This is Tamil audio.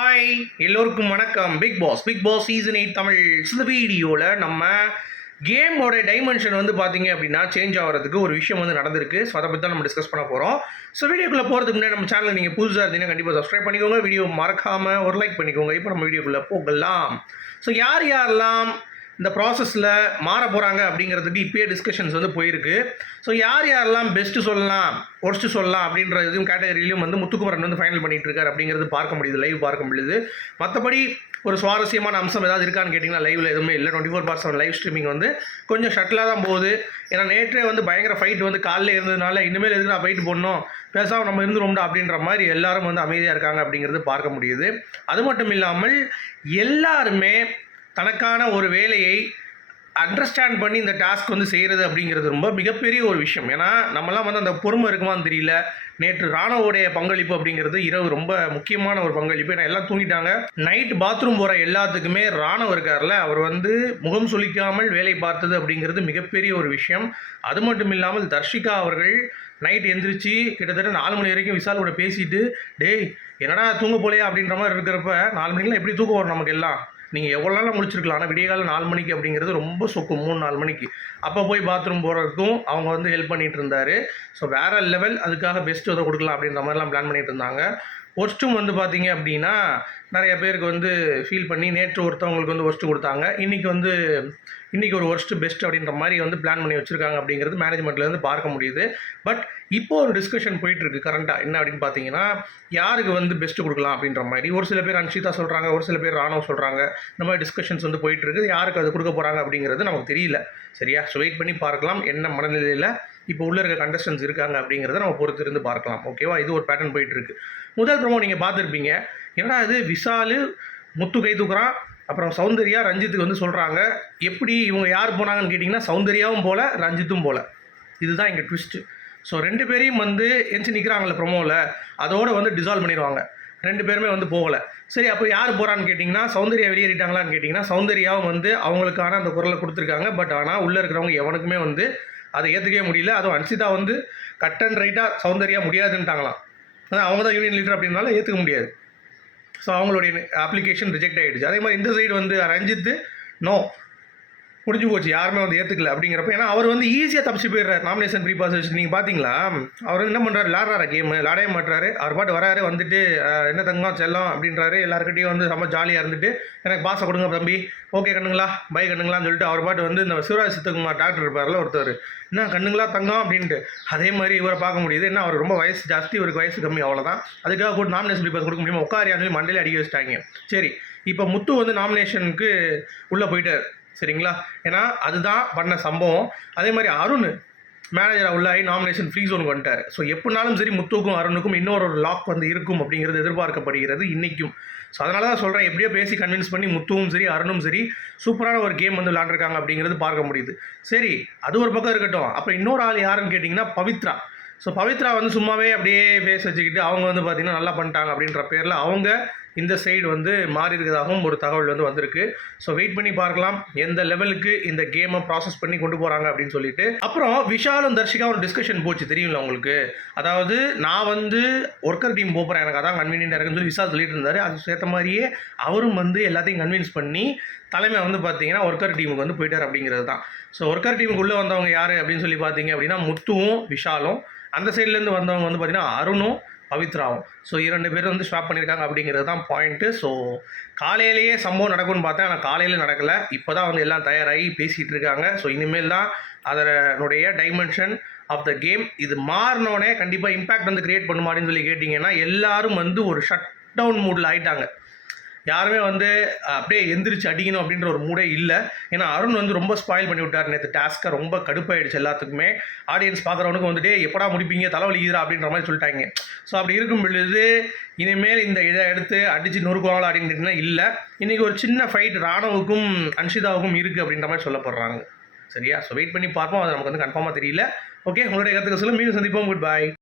ஹாய் எல்லோருக்கும் வணக்கம். Bigg Boss season 8 Tamil. இந்த வீடியோவில் நம்ம கேமோட டைமென்ஷன் வந்து பார்த்தீங்க அப்படின்னா சேஞ்ச் ஆகிறதுக்கு ஒரு விஷயம் வந்து நடந்திருக்கு. ஸோ அதை பற்றி தான் நம்ம டிஸ்கஸ் பண்ண போகிறோம். ஸோ வீடியோக்குள்ளே போகிறதுக்கு முன்னாடி நம்ம சேனலில் நீங்கள் புதுசாக இருந்தீங்கன்னா கண்டிப்பாக சப்ஸ்கிரைப் பண்ணிக்கோங்க. வீடியோ மறக்காமல் ஒரு லைக் பண்ணிக்கோங்க. இப்போ நம்ம வீடியோக்குள்ளே போகலாம். ஸோ யாரெல்லாம் இந்த ப்ராசஸில் மாற போகிறாங்க அப்படிங்கிறதுக்கு இப்போயே டிஸ்கஷன்ஸ் வந்து போயிருக்கு. ஸோ யாரெல்லாம் பெஸ்ட்டு சொல்லலாம், ஒர்ஸ்ட்டு சொல்லலாம் அப்படின்ற இதுவும் கேட்டகரியிலையும் வந்து முத்துக்குமரன் வந்து ஃபைனல் பண்ணிகிட்டு இருக்கார் அப்படிங்கிறது பார்க்க முடியுது, லைவ் பார்க்க முடியுது. மற்றபடி ஒரு சுவாரஸ்யமான அம்சம் ஏதாவது இருக்கான்னு கேட்டிங்கன்னா லைவில் எதுவுமே இல்லை. 24/7 லைவ் ஸ்ட்ரீமிங் வந்து கொஞ்சம் ஷட்டிலாக தான் போகுது. ஏன்னா நேற்றே வந்து பயங்கர ஃபைட் வந்து காலையில் இருந்ததுனால இனிமேல் எதுக்கு நான் ஃபைட் போடணும், பேசாமல் நம்ம இருந்துருவோம்டா அப்படின்ற மாதிரி எல்லாரும் வந்து அமைதியாக இருக்காங்க அப்படிங்கிறது பார்க்க முடியுது. அது மட்டும் இல்லாமல் எல்லாருமே தனக்கான ஒரு வேலையை அண்டர்ஸ்டாண்ட் பண்ணி இந்த டாஸ்க் வந்து செய்கிறது அப்படிங்கிறது ரொம்ப மிகப்பெரிய ஒரு விஷயம். ஏன்னா நம்மலாம் வந்து அந்த பொறுமை இருக்குமான்னு தெரியல. நேற்று ராணுவோடைய பங்களிப்பு அப்படிங்கிறது இரவு ரொம்ப முக்கியமான ஒரு பங்களிப்பு. ஏன்னா எல்லாம் தூங்கிட்டாங்க. நைட் பாத்ரூம் போகிற எல்லாத்துக்குமே ராணுவம் இருக்கார்ல, அவர் வந்து முகம் சுளிக்காமல் வேலை பார்த்தது அப்படிங்கிறது மிகப்பெரிய ஒரு விஷயம். அது மட்டும் இல்லாமல் தர்ஷிகா அவர்கள் நைட் எந்திரிச்சு கிட்டத்தட்ட 4 மணி வரைக்கும் விஷால் கூட பேசிட்டு, டேய் என்னடா தூங்க போலையா அப்படின்ற மாதிரி இருக்கிறப்ப 4 மணிக்கெலாம் எப்படி தூக்கம் வரும் நமக்கு எல்லாம், நீங்கள் எவ்வளோ நாள் முடிச்சிருக்கலாம். ஆனால் விடிய காலம் 4 மணிக்கு அப்படிங்கிறது ரொம்ப சொக்கும். 3-4 மணிக்கு அப்போ போய் பாத்ரூம் போகிறதுக்கும் அவங்க வந்து ஹெல்ப் பண்ணிகிட்டு இருந்தார். ஸோ வேறு லெவல். அதுக்காக பெஸ்ட்டு எதை கொடுக்கலாம் அப்படின்ற மாதிரிலாம் பிளான் பண்ணிகிட்டு இருந்தாங்க. ஒர்ஸ்ட்டும் வந்து பார்த்தீங்க அப்படின்னா நிறைய பேருக்கு வந்து ஃபீல் பண்ணி நேற்று ஒருத்தவங்களுக்கு வந்து ஒர்ஸ்ட்டு கொடுத்தாங்க. இன்றைக்கி ஒரு ஒர்ஸ்ட்டு பெஸ்ட் அப்படின்ற மாதிரி வந்து பிளான் பண்ணி வச்சுருக்காங்க அப்படிங்கிறது மேனேஜ்மெண்ட்லேருந்து பார்க்க முடியுது. பட் இப்போது ஒரு டிஸ்கஷன் போயிட்டுருக்கு கரண்ட்டாக. என்ன அப்படின்னு பார்த்தீங்கன்னா, யாருக்கு வந்து பெஸ்ட்டு கொடுக்கலாம் அப்படின்ற மாதிரி ஒரு சில பேர் அன்ஷிதா சொல்கிறாங்க, ஒரு சில பேர் ராணுவ சொல்கிறாங்க. இந்த மாதிரி டிஸ்கஷன்ஸ் வந்து போயிட்டுருக்கு. யாருக்கு அது கொடுக்க போகிறாங்க அப்படிங்கிறது நமக்கு தெரியல. சரியா? ஸோ வெயிட் பண்ணி பார்க்கலாம் என்ன மனநிலையில் இப்போ உள்ள இருக்க கண்டஸ்டன்ஸ் இருக்காங்க அப்படிங்கிறத நம்ம பொறுத்து இருந்து பார்க்கலாம். ஓகேவா? இது ஒரு பேட்டர்ன் போயிட்டுருக்கு. முதல் ப்ரோமோ நீங்கள் பார்த்துருப்பீங்க. ஏன்னா அது விஷாலு முத்து கை தூக்குறான், அப்புறம் சௌந்தர்யா ரஞ்சித்துக்கு வந்து சொல்கிறாங்க. எப்படி இவங்க யார் போனாங்கன்னு கேட்டிங்கன்னா சௌந்தர்யாவும் போல் ரஞ்சித்தும் போல். இதுதான் இங்கே ட்விஸ்ட்டு. ஸோ 2 பேரையும் வந்து எந்திச்சு நிற்கிறாங்களே ப்ரொமோவில், அதோடு வந்து டிசால்வ் பண்ணிடுவாங்க. 2 பேருமே வந்து போகலை. சரி, அப்போ யார் போகிறான்னு கேட்டிங்கன்னா சௌந்தர்யா வெளியேறிட்டாங்களான்னு கேட்டிங்கன்னா சௌந்தர்யாவும் வந்து அவங்களுக்கான அந்த குரலை கொடுத்துருக்காங்க. பட் ஆனால் உள்ளே இருக்கிறவங்க எவனுக்குமே வந்து அதை ஏற்றுக்கவே முடியல. அதுவும் அன்ஷிதா வந்து கட் அண்ட் ரைட்டாக சௌந்தர்யா முடியாதுன்ட்டாங்களாம். ஆனால் அவங்க தான் யூனியன் லீடர் அப்படின்னால ஏற்றுக்க முடியாது. ஸோ அவங்களுடைய அப்ளிகேஷன் ரிஜெக்ட் ஆகிடுச்சு. அதே மாதிரி இந்த சைடு வந்து ரஞ்சித்து நோ முடிஞ்சு போச்சு, யாருமே வந்து ஏற்றுக்கல அப்படிங்கிறப்ப. ஏன்னா அவர் வந்து ஈஸியாக தப்பிச்சு போயிடுறாரு நாமினேஷன் ப்ரீ பாஸ் வச்சு. நீங்கள் பார்த்தீங்களா, அவர் என்ன பண்ணுறாரு, விளாட்றாரு கேமு, விளாடவே மாட்டுறாரு. அவர் பாட்டு வராரு, வந்துட்டு என்ன தங்கம் செல்லம் அப்படின்றாரு. எல்லாருக்கிட்டையும் வந்து ரொம்ப ஜாலியாக இருந்துட்டு எனக்கு பாசை கொடுங்க தம்பி, ஓகே கண்ணுங்களா, பை கண்ணுங்களான்னு சொல்லிட்டு அவர் பாட்டு வந்து இந்த சிவராஜ் சித்தகுமார் டாக்டர் இருப்பார்ல ஒருத்தர், என்ன கண்ணுங்களா தங்கம் அப்படின்ட்டு அதே மாதிரி இவரை பார்க்க முடியுது. என்ன அவர் ரொம்ப வயசு ஜாஸ்தி, இவருக்கு வயசு கம்மி, அவ்வளோதான். அதுக்காக கூட நாமினேஷன் ப்ரீ பாஸ் கொடுக்க முடியுமா, உட்காரியான்னு சொல்லி மண்டையில் அடிக்க வச்சுட்டாங்க. சரி, இப்போ முத்து வந்து நாமினேஷனுக்கு உள்ளே போயிட்டார். சரிங்களா? ஏன்னா அதுதான் பண்ண சம்பவம். அதே மாதிரி அருண் மேனேஜராக உள்ளாகி நாமினேஷன் ஃப்ரீ ஜோனுக்கு வந்துட்டார். ஸோ எப்படினாலும் சரி முத்துக்கும் அருணுக்கும் இன்னொரு லாக் வந்து இருக்கும் அப்படிங்கிறது எதிர்பார்க்கப்படுகிறது இன்றைக்கும். ஸோ அதனால தான் சொல்கிறேன், எப்படியோ பேசி கன்வின்ஸ் பண்ணி முத்துவும் சரி அருணும் சரி சூப்பரான ஒரு கேம் வந்து விளாண்டுருக்காங்க அப்படிங்கிறது பார்க்க முடியுது. சரி, அது ஒரு பக்கம் இருக்கட்டும். அப்புறம் இன்னொரு ஆள் யாருன்னு கேட்டிங்கன்னா பவித்ரா. ஸோ பவித்ரா வந்து சும்மாவே அப்படியே ஃபேஸ் வச்சுக்கிட்டு அவங்க வந்து பார்த்திங்கன்னா நல்லா பண்ணிட்டாங்க அப்படின்ற பேரில் அவங்க இந்த சைடு வந்து மாறி இருக்கிறதாகவும் ஒரு தகவல் வந்து வந்திருக்கு. ஸோ வெயிட் பண்ணி பார்க்கலாம் எந்த லெவலுக்கு இந்த கேமை ப்ராசஸ் பண்ணி கொண்டு போகிறாங்க அப்படின்னு சொல்லிட்டு. அப்புறம் விஷாலும் தர்ஷிகா ஒரு டிஸ்கஷன் போச்சு தெரியுங்களா உங்களுக்கு. அதாவது நான் வந்து ஒர்க்கர் டீம் போகிறேன், எனக்கு அதான் கன்வீனியன்ட்டாக இருக்குன்னு சொல்லி விஷால் சொல்லிட்டு இருந்தார். அது சேர்த்த மாதிரியே அவரும் வந்து எல்லாத்தையும் கன்வின்ஸ் பண்ணி தலைமை வந்து பார்த்தீங்கன்னா ஒர்க்கர் டீமுக்கு வந்து போயிட்டார் அப்படிங்கிறது தான். ஸோ ஒர்க்கர் டீமுக்கு உள்ளே வந்தவங்க யார் அப்படின்னு சொல்லி பார்த்தீங்க அப்படின்னா முத்துவும் விஷாலும், அந்த சைட்லேருந்து வந்தவங்க வந்து பார்த்திங்கன்னா அருணும் பவித்ராவும். ஸோ 2 பேர் வந்து ஸ்வாப் பண்ணியிருக்காங்க அப்படிங்கிறது தான் பாயிண்ட்டு. ஸோ காலையிலேயே சம்பவம் நடக்கும்னு பார்த்தேன், ஆனால் காலையில் நடக்கலை. இப்போ தான் வந்து எல்லாம் தயாராகி பேசிகிட்டு இருக்காங்க. ஸோ இனிமேல் தான் அதனுடைய டைமென்ஷன் ஆஃப் த கேம் இது மாறினோடனே கண்டிப்பாக இம்பேக்ட் வந்து க்ரியேட் பண்ணுமா அப்படின்னு சொல்லி கேட்டிங்கன்னா எல்லாரும் வந்து ஒரு ஷட் டவுன் மூடில் ஆகிட்டாங்க. யாருமே வந்து அப்படியே எந்திரிச்சு அடிக்கணும் அப்படின்ற ஒரு மூடே இல்லை. ஏன்னா அருண் வந்து ரொம்ப ஸ்பாயில் பண்ணி விட்டார் நேற்று டாஸ்க்கை. ரொம்ப கடுப்பாயிடுச்சு எல்லாத்துக்குமே. ஆடியன்ஸ் பார்க்குறவனுக்கு வந்துட்டு எப்படா முடிப்பீங்க, தலைவலிக்குதுரா அப்படின்ற மாதிரி சொல்லிட்டாங்க. ஸோ அப்படி இருக்கும் பொழுது இனிமேல் இந்த இதை எடுத்து அடித்து நொறுக்குவாங்களா அப்படின்னு கேட்டிங்கன்னா இல்லை. இன்றைக்கி ஒரு சின்ன ஃபைட் ராணுவுக்கும் அன்ஷிதாவுக்கும் இருக்குது அப்படின்ற மாதிரி சொல்லப்படுறாங்க. சரியா? ஸோ வெயிட் பண்ணி பார்ப்போம். அது நமக்கு வந்து கன்ஃபார்மாக தெரியல. ஓகே, உங்களுடைய கருத்துக்கு சொல்ல மீண்டும் சந்திப்போம். Good bye.